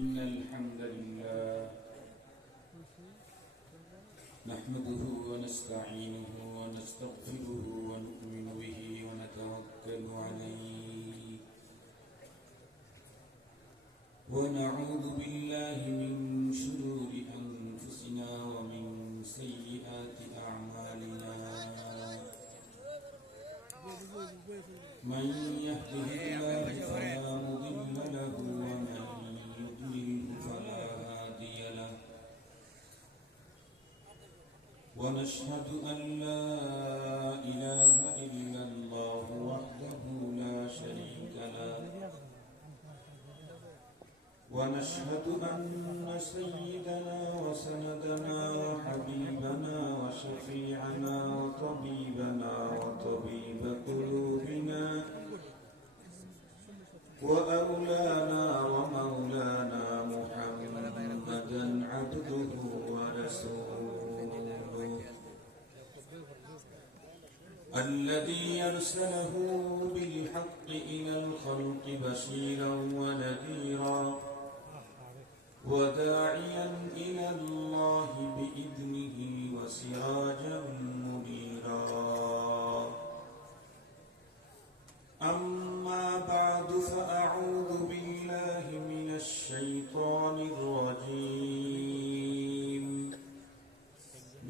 إن الحمد لله نحمده ونستعينه ونستغفره ونؤمن به ونتوكل عليه ونعوذ بالله من شرور أنفسنا ومن سيئات أعمالنا من يهده الله فلا مضل له ومن يضلل فلا هادي له ونشهد أن لا إله إلا الله وحده لا شريك له ونشهد أن سيدنا وسندنا وحبيبنا وشفيعنا وطبيبنا وطبيب قلوبنا وأولانا ومولانا محمدا عبده ورسوله الذي أرسله بالحق إلى الخلق بشيرا ونذيرا وداعيا إلى الله بإذنه وسراجا منيرا أما بعد فأعوذ بالله من الشيطان الرجيم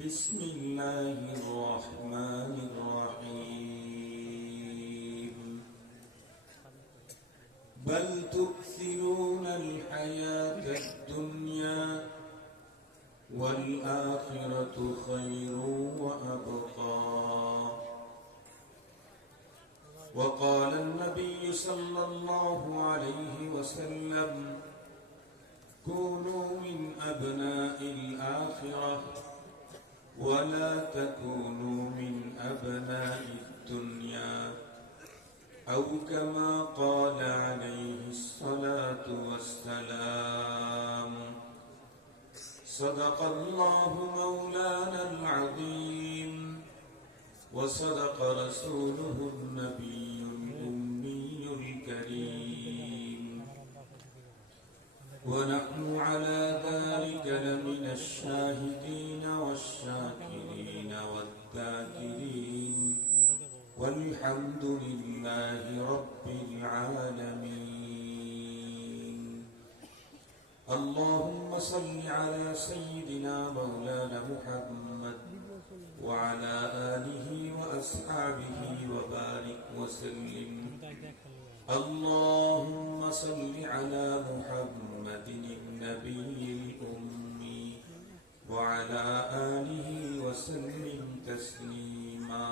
بسم الله الرحمن الرحيم بل تؤثرون الحياة الدنيا والآخرة خير وأبقى وقال النبي صلى الله عليه وسلم كونوا من أبناء الآخرة ولا تكونوا من أبناء الدنيا أو كما قال عليه الصلاة والسلام صدق الله مولانا العظيم وصدق رسوله النبي الأمي الكريم ونحن على ذلك لمن الشاهدين والشاكرين والذاكرين والحمد لله رب العالمين اللهم صل على سيدنا مولانا محمد وعلى آله وأصحابه وبارك وسلم اللهم صل على محمد النبي الأمي وعلى آله وسلم تسليما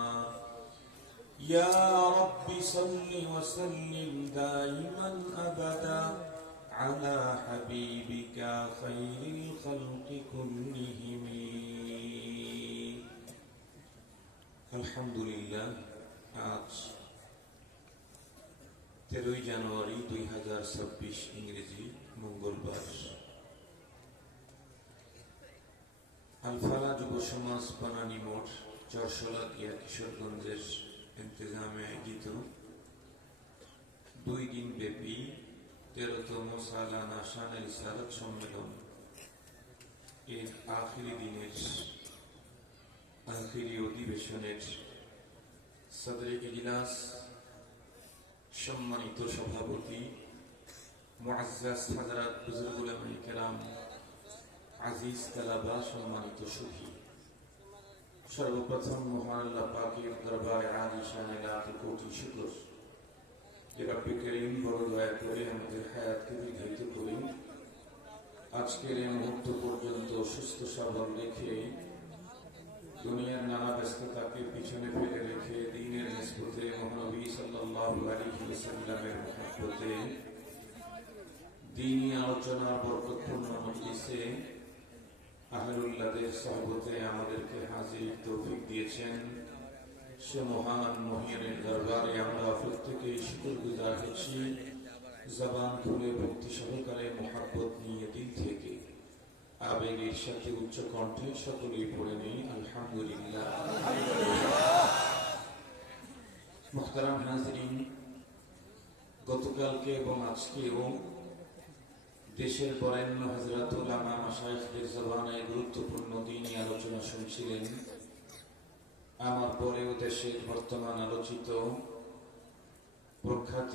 يا رب صل وسلم دائما أبدا على حبيبك خير الخلق كلهم আলহামদুলিল্লাহ আজ 13 জানুয়ারি 2026 ইংরেজি মঙ্গলবার আলফালা যুব সমাজ বানানী মোড় চরশোলাকিয়া কিশোরগঞ্জের ইন্তজামে আয়োজিত 2 দিন ব্যাপী 13তম সালানা শানে রিসালাত সম্মেলন এর আখিরি দিনের আখিরি অধিবেশনের সদরে ইজলাস সম্মানিত সভাপতি মুআজ্জাজ হযরত বুজুর্গ উলামায়ে কেরাম আজিজ তালাবা সম্মানিত সুধী সর্বপ্রথম মহান আল্লাহ পাকের দরবারে আলিশান লাখ কোটি শুকর যে রব্বে করিম বড় দয়া করে আমাদের হায়াতকে দীর্ঘায়িত করেন আজকের এই মুহূর্ত পর্যন্ত সুস্থ সবল রেখে দুনিয়ার নানা ব্যস্ততাকে পিছনে ফেলে রেখে দ্বীনের নিসবতে মহানবী সাল্লাল্লাহু আলাইহি ওয়াসাল্লামের মহব্বতে দ্বীনি আলোচনার বরকতপূর্ণ মজলিসে আহলুল্লাহদের সহবতে আমাদেরকে হাজির তৌফিক দিয়েছেন সে মহান মহিয়ানের দরবারে আমরা প্রত্যেকেই শুকরগুজার হচ্ছি জবান খুলে ভক্তি সহকারে মহব্বত নিয়ে দিল থেকে আবেগের সাথে উচ্চ কণ্ঠে সকলেই পড়ে নেই আলহামদুলিল্লাহ। মুহতারাম হাজরিন, গতকালকে এবং আজকেও দেশের বরেণ্য হযরত উলামা মাশায়েখদের জবানে গুরুত্বপূর্ণ দ্বীনি আলোচনা শুনছিলেন। আমার পরেও দেশের বর্তমান আলোচিত প্রখ্যাত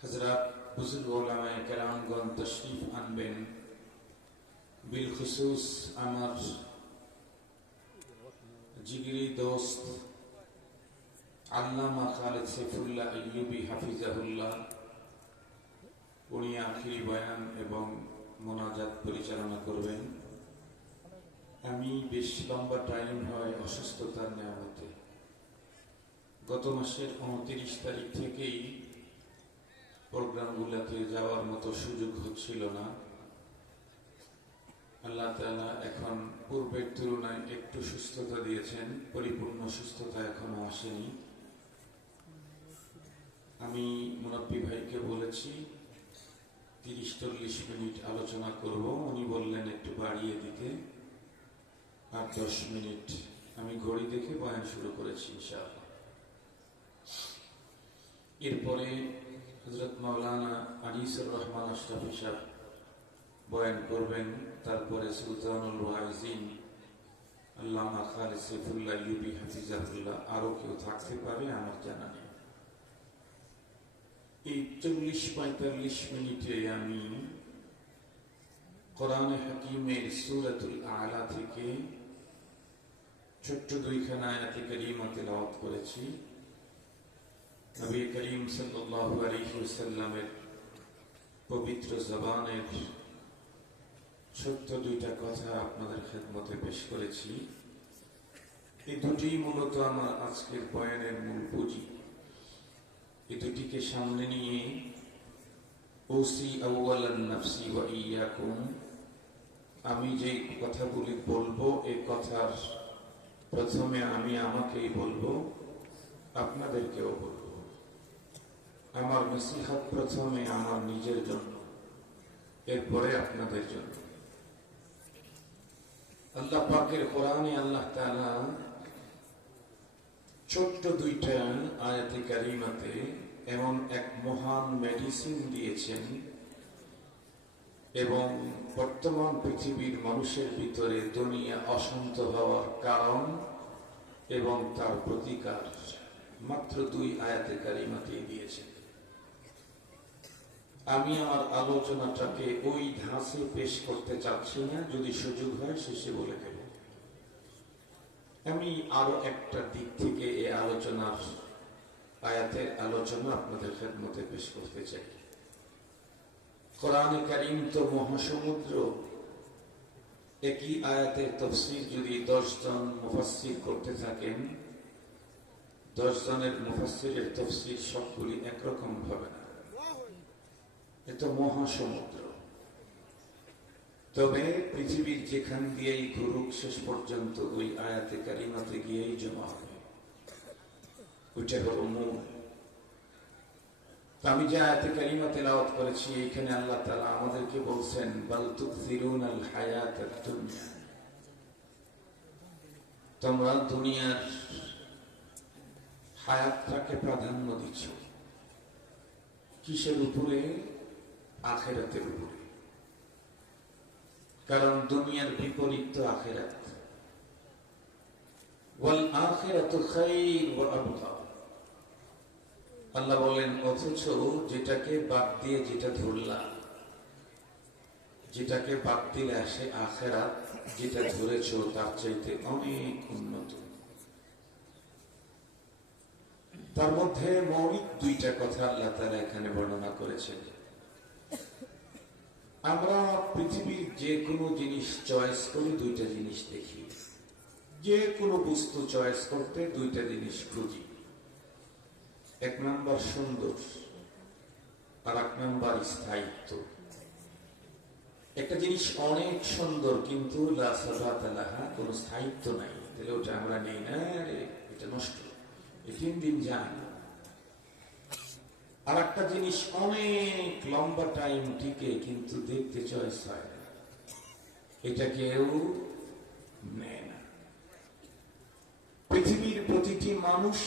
হযরত বুজুর্গ উলামায়ে কেরামগণ তশরিফ আনবেন। বিলখুসুস আমার জিগরি দোস্ত আল্লামা খালেদ সাইফুল্লাহ আইয়ুবী হাফিজাহুল্লাহ, উনি আখিরি বয়ান এবং মোনাজাত পরিচালনা করবেন। আমি বেশ লম্বা টাইম হয় অসুস্থতার নেয়ামতে গত মাসের 29 তারিখ থেকেই প্রোগ্রামগুলোতে যাওয়ার মতো সুযোগ হচ্ছিল না। আল্লাহ তাআলা এখন পূর্বের তুলনায় একটু সুস্থতা দিয়েছেন, পরিপূর্ণ সুস্থতা এখনো আসেনি। আমি মুনাব্বি ভাইকে বলেছি 30-40 মিনিট আলোচনা করব, উনি বললেন একটু বাড়িয়ে দিতে, আর 10 মিনিট। আমি ঘড়ি দেখে বয়ান শুরু করেছি ইনশাআল্লাহ। এরপরে হযরত মাওলানা আনিসুর রহমান আশরাফি সাহেব বয়ান করবেন। তারপরে সুলতানুল ওয়াইজিন আল্লামা খালেদ সাইফুল্লাহ আইয়ুবী হাফিজাহুল্লাহ, আরো কেউ থাকতে পারে আমার জানা নেই। এই 40-45 মিনিটে আমি কোরআনে হাকিমের সূরাতুল আ'লা থেকে ছোট্ট দুইখানা আয়াতে কারিমা তেলাওয়াত করেছি। নবী করিম সাল্লাল্লাহু আলাইহি ওয়াসাল্লামের পবিত্র জবানের ছোট্ট দুইটা কথা আপনাদের খেদমতে পেশ করেছি। এই দুটি মূলত আমার আজকের বয়ানের মূল পুঁজি। এই দুটিকে সামনে নিয়ে ওসি আউয়ালান নাফসি ওয়া ইয়াকুম, আমি যে কথাগুলি বলবো এই কথার প্রথমে আমি আমাকেই বলবো, আপনাদেরকেও বলবো। আমার নসিহত প্রথমে আমার নিজের জন্য, এরপরে আপনাদের জন্য। আল্লাহ পাকের কোরআনে আল্লাহ তাআলা ছোট্ট দুইটা আয়াতে কারিমাতে এমন এক মহান মেডিসিন দিয়েছেন এবং বর্তমান পৃথিবীর মানুষের ভিতরে দুনিয়া অশান্ত হওয়ার কারণ এবং তার প্রতিকার মাত্র 2 আয়াতে কারিমাতেই দিয়েছেন। আমি আমার আলোচনাটাকে ওই ধাঁচে পেশ করতে চাচ্ছি না, যদি সুযোগ হয় শেষে বলে দেব। আমি আরো একটা দিক থেকে এই আলোচনার আয়াতের আলোচনা আপনাদের খেদমতে পেশ করতে চাই। কোরআনে কারীম তো মহাসমুদ্র। একই আয়াতের তাফসীর যদি 10 জন মুফাসসির করতে থাকেন, 10 জনের মুফাসসিরের তাফসীর সবগুলি একরকম হবে না। এটা মহাসমুদ্র। তবে পৃথিবীর যেখান দিয়েই ঘুরুক শেষ পর্যন্ত ওই আয়াতে কারিমাতে গিয়েই জমা হবে। ওইটা হলো মূল। আমি যে আয়াতে কারিমা তেলাওয়াত করেছি, এখানে আল্লাহ তাআলা আমাদেরকে বলছেন বাল তুকসিরুনাল হায়াতাদ দুনিয়া, তোমরা দুনিয়ার হায়াতটাকে প্রাধান্য দিচ্ছ। কিসের উপরে? আখিরাতের উপরে। কারণ দুনিয়ার বিপরীত তো আখিরাত। ওয়াল আখিরাতু খায়র ওয়া আবকা। আল্লাহ বলেন অথচ যেটাকে বাদ দিয়ে যেটা ধরলাম, যেটাকে বাদ দিলে আসে আখিরাত, যেটা ধরেছ তার চাইতে অনেক উন্নত। তার মধ্যে মৌলিক 2টা কথা আল্লাহ তাআলা এখানে বর্ণনা করেছেন। আমরা পৃথিবীর যে কোনো জিনিস চয়েস করি 2টা জিনিস দেখি। যে কোনো বস্তু চয়েস করতে 2টা জিনিস খুঁজি। 1 নাম্বার সুন্দর, আর 1 নাম্বার স্থায়িত্ব। একটা জিনিস অনেক সুন্দর কিন্তু লা সাবাতা লাহা, কোনো স্থায়িত্ব নাই, তাহলে ওটা আমরা নেই না, এটা নষ্ট, 3 দিন যায় না। আর একটা জিনিস অনেক লম্বা টাইম টিকে কিন্তু দেখতে চয়েস হয় না, এটা কেউ নেয় না। পৃথিবীর প্রতিটি মানুষ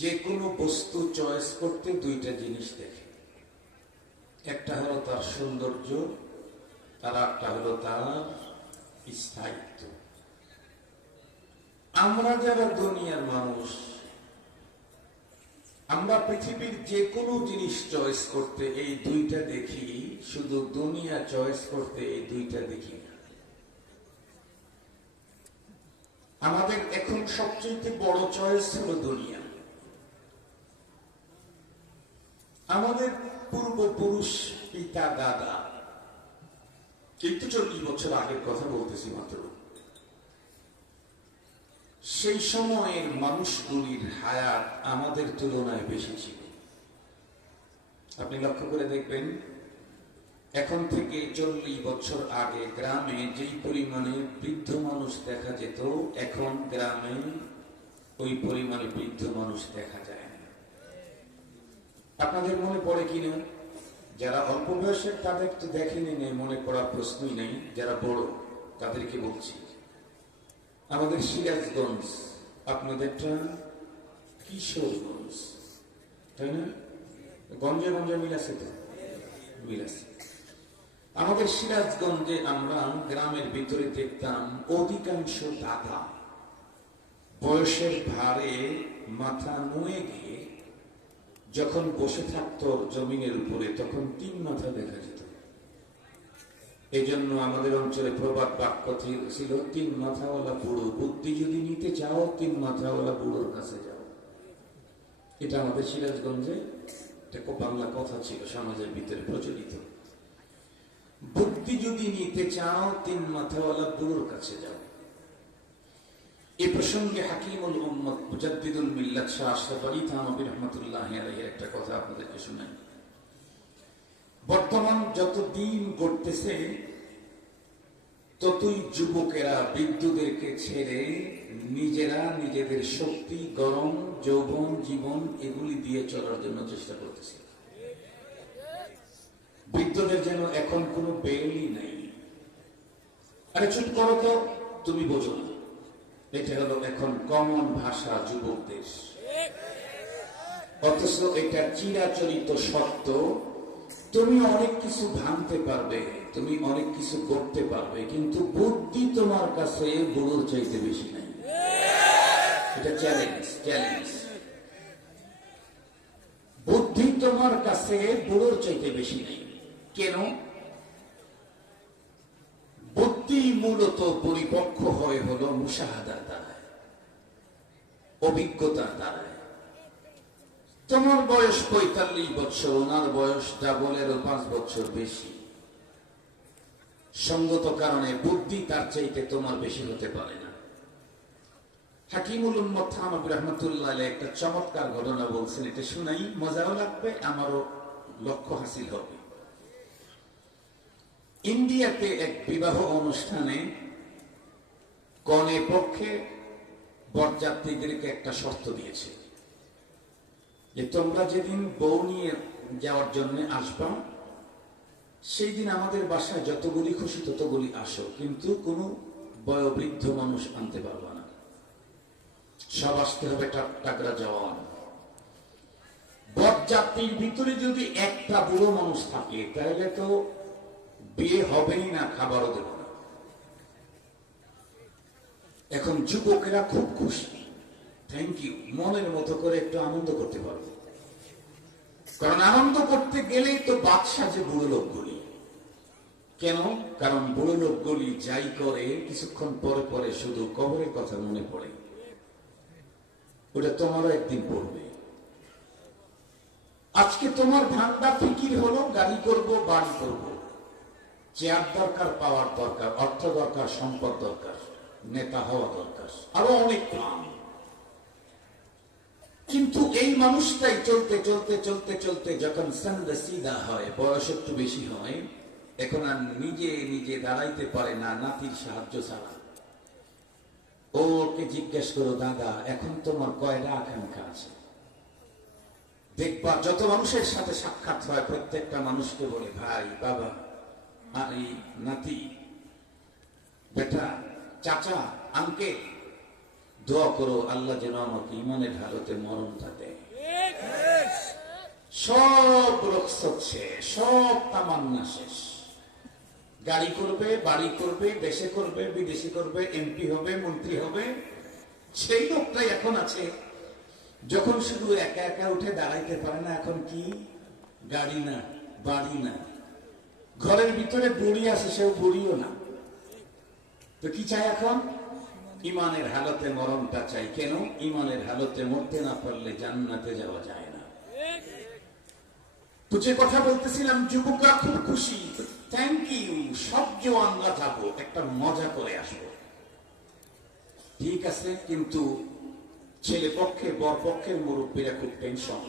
যে কোনো বস্তু চয়েস করতে 2টা জিনিস দেখে। একটা হলো তার সৌন্দর্য, আর একটা হলো তার স্থায়িত্ব। আমরা যারা দুনিয়ার মানুষ, আমরা পৃথিবীর যে কোনো জিনিস চয়েস করতে এই দুইটা দেখি, শুধু দুনিয়া চয়েস করতে এই দুইটা দেখি না। আমাদের এখন সবচেয়ে বড় চয়েস হলো দুনিয়া। আমাদের পূর্বপুরুষ, পিতা দাদা, কিন্তু 40 বছর আগের কথা বলতেছি মাত্র, সেই সময়ের মানুষগুলির হায়াত আমাদের তুলনায় বেশি ছিল। আপনি লক্ষ্য করে দেখবেন, এখন থেকে 40 বছর আগে গ্রামে যেই পরিমাণে বৃদ্ধ মানুষ দেখা যেত, এখন গ্রামে ওই পরিমাণে বৃদ্ধ মানুষ দেখা যায় না। আপনাদের মনে পড়ে কিনা? যারা অল্প বয়সের তাদের তো দেখেনি, নেই, মনে পড়ার প্রশ্নই নেই। যারা বড় তাদেরকে বলছি, আমাদের সিরাজগঞ্জ, আপনাদেরটা কিশোরগঞ্জ, তাই না? গঞ্জে গঞ্জে মিল আছে তো, মিল আছে। আমাদের সিরাজগঞ্জে আমরা গ্রামের ভিতরে দেখতাম অধিকাংশ দাদা বয়সের ভারে মাথা নুয়ে গিয়ে যখন বসে থাকতো জমিনের উপরে, তখন 3 মাথা দেখা যেত। এই জন্য আমাদের অঞ্চলে প্রবাদ বাক্য ছিল, 3 মাথাওয়ালা বুড়ো, বুদ্ধি যদি নিতে চাও 3 মাথাওয়ালা বুড়োর কাছে যাও। এটা আমাদের সিরাজগঞ্জে একটা বাংলা কথা ছিল, সমাজের ভিতরে প্রচলিত। বুদ্ধি যদি নিতে চাও 3 মাথাওয়ালা বুড়োর কাছে যাও। এই প্রসঙ্গে হাকিমুল উম্মত মুজাদ্দিদুল মিল্লাত শাহ আশরাফ আলী থানভী রাহমাতুল্লাহি আলাইহির একটা কথা আপনাদেরকে শোনাই। বর্তমান যত দিন গড়তেছে, ততই যুবকেরা বৃদ্ধদেরকে ছেড়ে নিজেরা নিজেদের শক্তি, গরম, যৌবন, জীবন এগুলি দিয়ে চলার জন্য চেষ্টা করতেছে। বৃদ্ধদের যেন এখন কোনো বেলই নাই। আরে চুপ করো তো, তুমি বোঝো না। এটা হলো এখন কমন ভাষা যুবকদের। অথচ এটা চিরাচরিত সত্য। তুমি অনেক কিছু ভাঙতে পারবে, তুমি অনেক কিছু করতে পারবে, কিন্তু বুদ্ধি তোমার কাছে বুড়োর চাইতে বেশি নাই। এটা চ্যালেঞ্জ, চ্যালেঞ্জ। বুদ্ধি তোমার কাছে বুড়োর চাইতে বেশি নেই। কেন? বুদ্ধি মূলত পরিপক্ক হয়ে হলো মুশাহাদার দ্বারায়, অভিজ্ঞতার দ্বারায়। তোমার বয়স 45 বছর, ওনার বয়স ডাবলেরও 5 বছর বেশি। সঙ্গত কারণে বুদ্ধি তার চাইতে তোমার বেশি হতে পারে না। হাকিমুল উম্মত থানভী রাহমাতুল্লাহ আলাইহি একটা চমৎকার ঘটনা বলছেন, এটা শুনাই, মজাও লাগবে, আমারও লক্ষ্য হাসিল হবে। ইন্ডিয়াতে এক বিবাহ অনুষ্ঠানে কনে পক্ষে বরযাত্রীদেরকে একটা শর্ত দিয়েছে যে তোমরা যেদিন বউ নিয়ে যাওয়ার জন্য আসবা, সেই দিন আমাদের বাসায় যতগুলি খুশি ততগুলি আসো, কিন্তু কোনো বয়োবৃদ্ধ মানুষ আনতে পারবা না, সব আসতে হবে টাকরা জওয়ান। বরযাত্রীর ভিতরে যদি একটা বুড়ো মানুষ থাকে, তাহলে তো বিয়ে হবেই না, খাবারও দেব না। এখন যুবকেরা খুব খুশি, থ্যাংক ইউ, মনের মতো করে একটু আনন্দ করতে পারবে। কারণ আনন্দ করতে গেলেই তো বাদশা যে বুড়ো লোকগুলি। কেন? কারণ বুড়ো লোকগুলি যাই করে কিছুক্ষণ পরে পরে শুধু কবরের কথা মনে পড়ে। ওটা তোমারও একদিন পড়বে। আজকে তোমার ধান্দা ফিকির হলো গাড়ি করব, বাড়ি করব, চেয়ার দরকার, পাওয়ার দরকার, অর্থ দরকার, সম্পদ দরকার, নেতা হওয়া দরকার, আরো অনেক প্ল্যান। কিন্তু এই মানুষটাই চলতে চলতে চলতে চলতে যখন সন্ধ্যা সিধা হয়, বয়স একটু বেশি হয়, এখন আর নিজে নিজে দাঁড়াইতে পারে না নাতির সাহায্য ছাড়া। ওকে জিজ্ঞেস করো, দাদা এখন তোমার কয়টা আকাঙ্ক্ষা আছে? দেখবা যত মানুষের সাথে সাক্ষাৎ হয়, প্রত্যেকটা মানুষকে বলে ভাই, বাবা, এই নাতি, বেটা, চাচা, আঙ্কেল, দোয়া করো আল্লাহ যেন আমাকে ইমানের হালতে মরণটা দেয়। সব রোকসত শেষ, সব তামান্না শেষ। গাড়ি করবে, বাড়ি করবে, দেশে করবে, বিদেশে করবে, এমপি হবে, মন্ত্রী হবে। সেই লোকটাই এখন আছে যখন শুধু একা একা উঠে দাঁড়াইতে পারে না। এখন কি গাড়ি না, বাড়ি না, ঘরের ভিতরে বুড়ি আছে, সেও বুড়িও না। তো কি চাই এখন? ইমানের হালতে মরণটা চাই। কেন? ইমানের হালতে মরতে না পারলে জান্নাতে যাওয়া যায় না। তো যে কথা বলতেছিলাম, যুবকরা খুব খুশি, থ্যাংক ইউ, সব জওয়ানরা যাবো, একটা মজা করে আসবো। ঠিক আছে, কিন্তু ছেলে পক্ষে, বর পক্ষের মুরব্বীরা খুব টেনশন।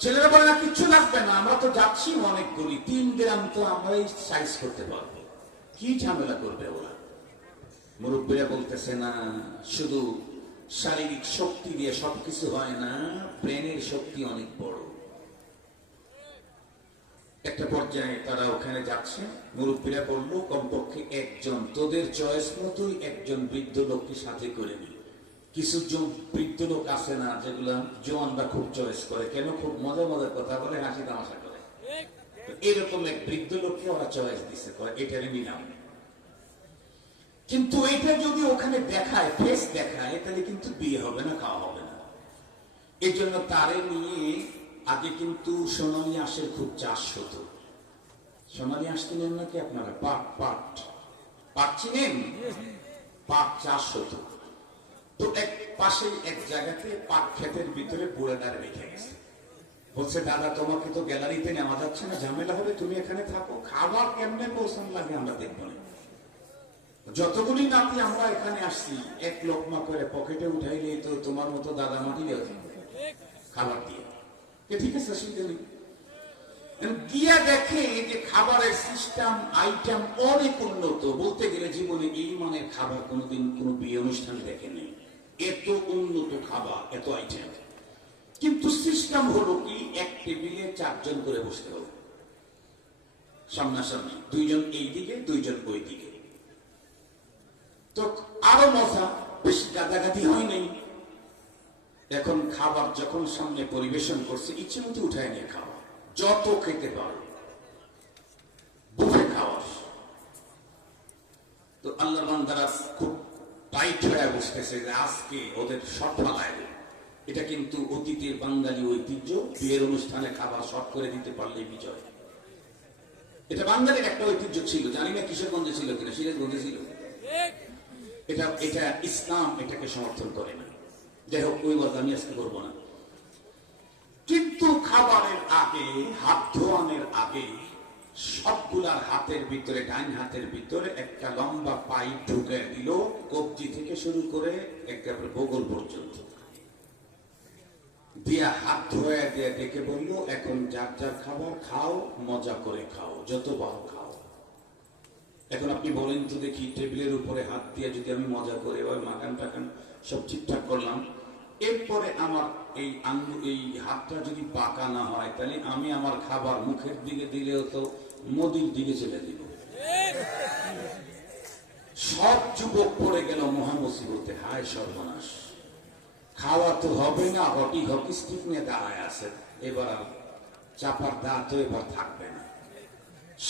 ছেলেরা বলে না কিচ্ছু লাগবে না, আমরা তো যাচ্ছি অনেকগুলি, 3 গ্রাম তো আমরাই সাইজ করতে পারবো, কি ঝামেলা করবে ওরা? মুরব্বীরা বলতেছে না, শুধু শারীরিক শক্তি দিয়ে সবকিছু হয় না, ব্রেনের শক্তি অনেক বড়। একটা পর্যায়ে তারা ওখানে যাচ্ছে, মুরব্বীরা বলল কমপক্ষে একজন, তোদের চয়েস মতোই একজন বৃদ্ধ লোককে সাথে করে নি। কিছু বৃদ্ধ লোক আছে না যেগুলা জওয়ানরা খুব চয়েস করে, কেন? খুব মজা মজার কথা বলে, হাসি তামাশা করে। এরকম এক বৃদ্ধ লোককে ওরা চয়েস দিছে, এটারে নিলাম। কিন্তু এটা যদি ওখানে দেখায়, ফেস দেখায়, তাহলে কিন্তু বিয়ে হবে না, খাওয়া হবে না। এই জন্য তারে নিয়ে আগে কিন্তু সোনালী আঁশের খুব চাষ হতো। সোনালী আঁশ কিনেন নাকি আপনারা? পাট চিনেন? পাট চাষ হতো। তো এক পাশে এক জায়গাতে পাট ক্ষেতের ভিতরে বুড়াদার রেখে গেছে। বলছে, দাদা তোমাকে তো গ্যালারিতে নেওয়া যাচ্ছে না, ঝামেলা হবে, তুমি এখানে থাকো, খাবার কেমনে পৌঁছান লাগে আমরা দেখবো না। যতগুলি নাতি আমরা এখানে আসছি, এক লোকমা করে পকেটে উঠাইলে তো তোমার মতো দাদা মাটি খাবার দিয়ে। ঠিক আছে, অসুবিধা নেই। গিয়া দেখে যে খাবারের সিস্টেম, আইটেম অনেক উন্নত। বলতে গেলে জীবনে এই মানের খাবার কোনোদিন কোনো বিয়ে অনুষ্ঠানে দেখে নেই, এত উন্নত খাবার, এত আইটেম। কিন্তু সিস্টেম হলো কি, এক টেবিলে 4 জন করে বসতে হবে, সামনাসামনি, 2 জন এই দিকে, 2 জন ওই দিকে। তো আরো মজা, বেশি গাদাগাদি হয় নাই। এখন খাবার যখন সামনে পরিবেশন করছে, ইচ্ছে মতো উঠায় নিয়ে খাওয়া, যত খেতে পারো, বুফে খাওয়া। তো আল্লাহর বান্দারা খুব টাইট হয়ে বসতেছে যে আজকে ওদের শর্ট ফালায়। এটা কিন্তু অতীতের বাঙালি ঐতিহ্য, বিয়ের অনুষ্ঠানে খাবার শর্ট করে দিতে পারলে বিজয়। এটা বাঙালির একটা ঐতিহ্য ছিল, জানি না কিশোরগঞ্জে ছিল কিনা, সিরাজগঞ্জে ছিল। এটা ইসলাম এটাকে সমর্থন করে না। যাই হোক, ওই কথা আমি আজকে করবো না। কিন্তু খাবারের আগে, হাত ধোয়ানোর আগে, সবগুলার হাতের ভিতরে, ডাইন হাতের ভিতরে একটা লম্বা পাইপ ঢুকে দিল, কবজি থেকে শুরু করে একেবারে বগল পর্যন্ত দিয়া হাত ধোয়া দিয়ে ডেকে বলল, এখন যার যার খাবার খাও, মজা করে খাও, যতবার খাও। এখন আপনি বলেন তো দেখি, টেবিলের উপরে হাত দিয়ে যদি আমি মজা করে ওই মাখান টাকান সব ঠিকঠাক করলাম, এরপরে আমার এই হাতটা যদি পাকা না হয়, তাহলে আমি আমার খাবার মুখের দিকে দিলেও তো মোদির দিকে চলে দিব। সব যুবক পড়ে গেল মহামুসিবতে, হায় সর্বনাশ, খাওয়া তো হবে না, হকি স্টিক নিয়ে দাঁড়ায় আছে, এবার চাপার দাঁত এবার থাকবে না।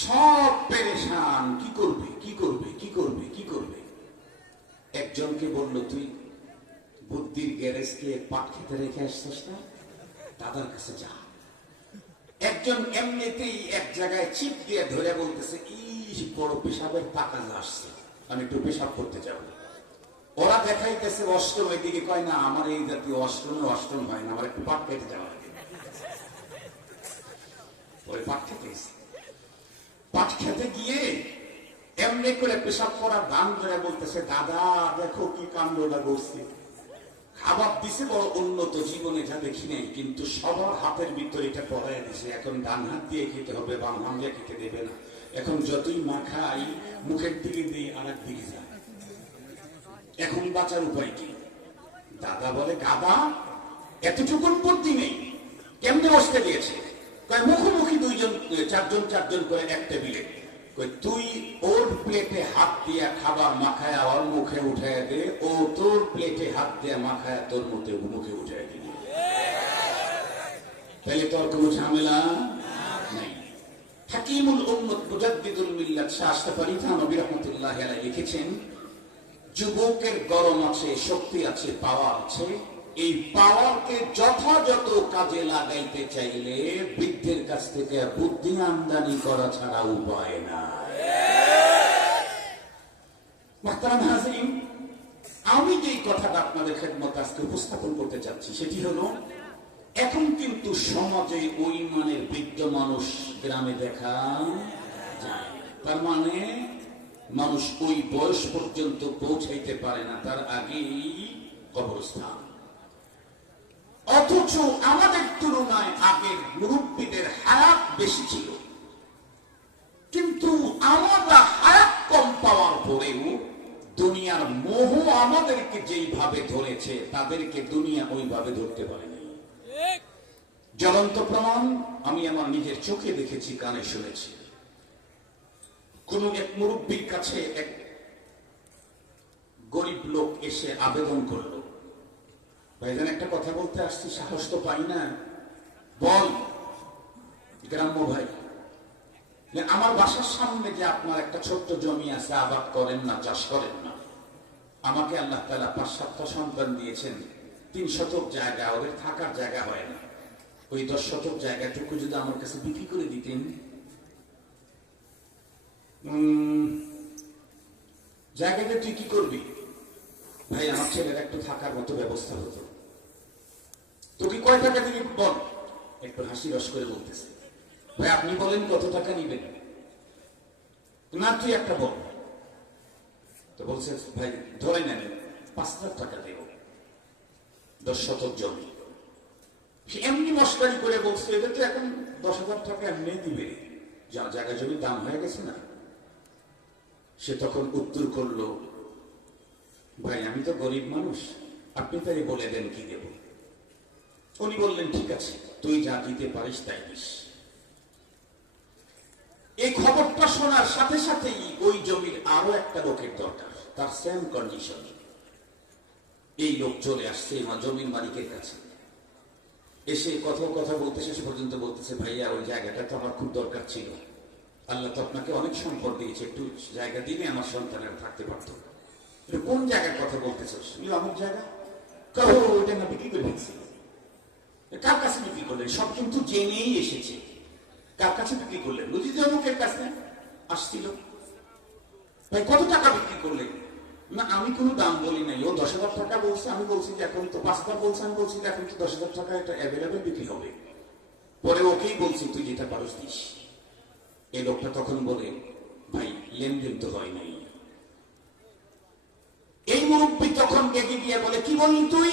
সব পেরেশান, কি করবে কি করবে কি করবে কি করবে। একজনকে বলল, তুই বুদ্ধির গ্যারেজকে পাট খেতে রেখে আসছিস না, দাদার কাছে যা। একজন এমনিতেই এক জায়গায় চিপ দিয়ে ধরে বলতেছে, এই বড় পেশাবের টাকা আসছে, আমি একটু পেশাব করতে যাব। ওরা দেখাইতেছে অষ্টম, এদিকে কয় না, আমার এই জাতীয় অষ্টম হয় না, আমার একটু পাট খেতে যাওয়া লাগে। ওই পাট খেতে পাট খেতে গিয়ে এমনি করে পেশাব করার দান ধরে বলতেছে, দাদা দেখো কি কাণ্ডটা করছে। খাবার দিছে বড় উন্নত, জীবনে যা দেখি নেই, কিন্তু সবার হাতের ভিতরে এটা পড়ায় দিছে। এখন ডান হাত দিয়ে খেতে হবে, বাম হাত দিয়ে খেতে দেবে না। এখন যতই মাখাই, মুখের দিকে দিয়ে আর এক দিকে যায়। এখন বাঁচার উপায় কি? দাদা বলে, গাদা, এতটুকুন বুদ্ধি নেই, কেমনে বসতে দিয়েছে? মুখোমুখি 4 জন করে এক টেবিলে। তুই ওর প্লেটে হাত দিয়ে খাবার মাখায়া ওর মুখে উঠায় দে, ও তোর প্লেটে হাত দিয়ে মাখায়া তোর মুখে উঠায় দিবি। তাহলে তো আর কোনো ঝামেলা নাই। হাকিমুল উম্মত মুজাদ্দিদুল মিল্লাত শাহ আশরাফ আলী থানভী রাহমাতুল্লাহি আলাইহি লিখেছেন, যুবকের গরম আছে, শক্তি আছে, পাওয়ার আছে। এই পাওয়ারকে যথাযথ কাজে লাগাইতে চাইলে বৃদ্ধের কাছ থেকে বুদ্ধি আমদানি করা ছাড়া উপায় নাই। মুহতারাম হাজিরিন, আমি যে কথাটা আপনাদের খেদমতে আজকে উপস্থাপন করতে চাচ্ছি সেটি হলো, এখন কিন্তু সমাজে ওই মানের বৃদ্ধ মানুষ গ্রামে দেখা যায়। তার মানে মানুষ ওই বয়স পর্যন্ত পৌঁছাইতে পারে না, তার আগেই কবরস্থান। অথচ আমাদের তুলনায় আগের মুরব্বীদের হায়াত বেশি ছিল, কিন্তু আমরা হায়াত কম পাওয়ার পরেও দুনিয়ার মোহ আমাদেরকে যেইভাবে ধরেছে তাদেরকে দুনিয়া ওইভাবে ধরতে পারেনি। জ্বলন্ত প্রমাণ আমি আমার নিজের চোখে দেখেছি, কানে শুনেছি। কোন এক মুরব্বীর কাছে এক গরিব লোক এসে আবেদন করলো, ভাইজান একটা কথা বলতে আসছি, সাহস তো পাই না, বল। গ্রাম্য ভাই, আমার বাসার সামনে যে আপনার একটা ছোট্ট জমি আছে, আবাদ করেন না, চাষ করেন না। আমাকে আল্লাহ তাআলা 5-7টা সন্তান দিয়েছেন, 3 শতক জায়গা, ওদের থাকার জায়গা হয় না। ওই 10 শতক জায়গাটুকু যদি আমার কাছে বিক্রি করে দিতেন, জায়গাটা তুই কি করবি? ভাই আমার ছেলের একটু থাকার মতো ব্যবস্থা হতো। তোকে কয় টাকা দিবি বল? একটু হাসি রস করে বলতেছে, ভাই আপনি বলেন কত টাকা নিবেন, না তুই একটা বল। তো বলছে, ভাই ধরে নেন 5 লাখ টাকা দেব, 10 শতক জমি। সে এমনি মশকারি করে বলছে, এটা তো এখন 10,000 টাকা এমনি দিবে, যা জায়গা জমির দাম হয়ে গেছে না। সে তখন উত্তর করলো, ভাই আমি তো গরিব মানুষ, আপনি তাই বলে দেন কি দেব। উনি বললেন, ঠিক আছে তুই যা দিতে পারিস তাই দিস। এই খবরটা শোনার সাথে সাথেই ওই জমির আরো একটা লোকের দরকার, তার সেম কন্ডিশন। এই লোক চলে আসছে আমার জমির মালিকের কাছে, এসে কথা বলতে শেষ পর্যন্ত বলতেছে, ভাইয়া ওই জায়গাটা তো আমার খুব দরকার ছিল, আল্লাহ তো আপনাকে অনেক সম্পদ দিয়েছে, একটু জায়গা দিলে আমার সন্তানেরা থাকতে পারতো। কোন জায়গার কথা বলতেছিস? অমুক জায়গা। ওইটা না বিক্রি করে দিচ্ছি। কার কাছে বিক্রি করলেন? সব কিন্তু জেনেই এসেছে। কার কাছে বিক্রি করলেন? বুঝি যে অমুকের কাছে আসছিল। ভাই কত টাকা বিক্রি করলেন? না আমি কোনো দাম বলি নাই, ও 10,000 টাকা বলছে, আমি বলছি যে এখন তো 5 লাখ বলছে, আমি বলছি যে এখন তো 10,000 টাকা এটা অ্যাভেলেবেল বিক্রি হবে। পরে ওকেই বলছি তুই যেটা পারস দিস। এই লোকটা তখন বলে, ভাই লেনদেন তো হয় নাই। এই মুরব্বী তখন রেগে গিয়ে বলে, কি বললি তুই?